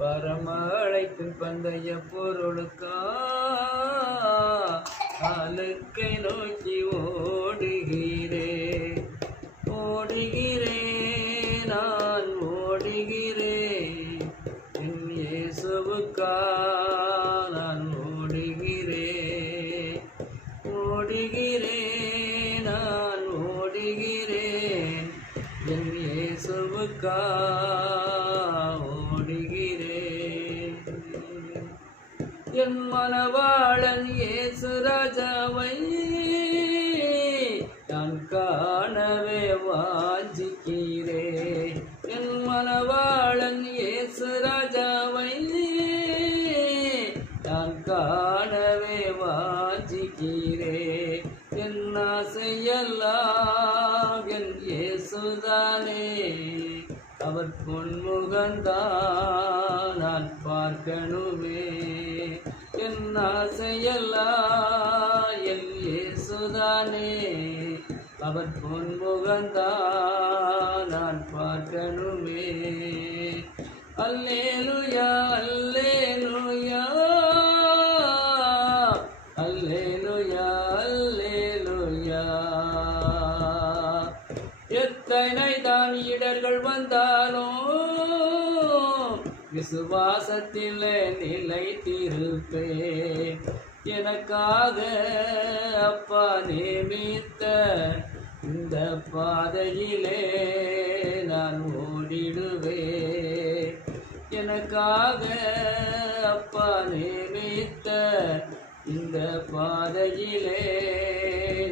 பரமழைக்கும் பந்தய பொருளுக்கா? அழுக்கை நோக்கி ஓடுகிறே. ஓடுகிறே நான் ஓடுகிறேன் என் இயேசுவுக்கா நான் ஓடுகிறே. ஓடுகிறே நான் ஓடுகிறேன். என் இயேசுவுக்கா என் மனவாளன் இயேசு ராஜாவை நான் காணவே வாஞ்சிக்கிறே. என் மனவாளன் இயேசு ராஜாவை நான் காணவே வாஞ்சிக்கிறே. என் ஆசையெல்லாம் என் இயேசுதானே அவர் பொன்முகந்தான் நான் பார்க்கணுமே. ஆசையெல்லாம் என் இயேசுதானே. அவர் பொன்முகந்தான் நான் பார்க்கணுமே. அல்லேலுயா அல்லேலுயா. அல்லேலுயா அல்லேலுயா. எத்தனை தான் இடர்கள் வந்தாலும் விசுவாசத்தில் நிலைத்திருப்பே எனக்காக அப்பா நியமித்த இந்த பாதையிலே நான் ஓடிடுவே எனக்காக அப்பா நியமித்த இந்த பாதையிலே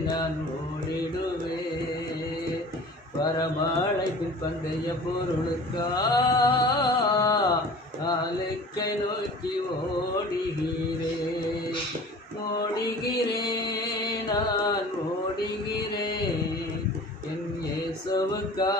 நான் ஓடிடுவே பரமழைப்பில் பந்தய பொருளுக்கா ஆளுக்கை நோக்கி ஓடுகிறேன் ஓடுகிறேன் நான் ஓடுகிறேன். என் இயேசுவுக்கா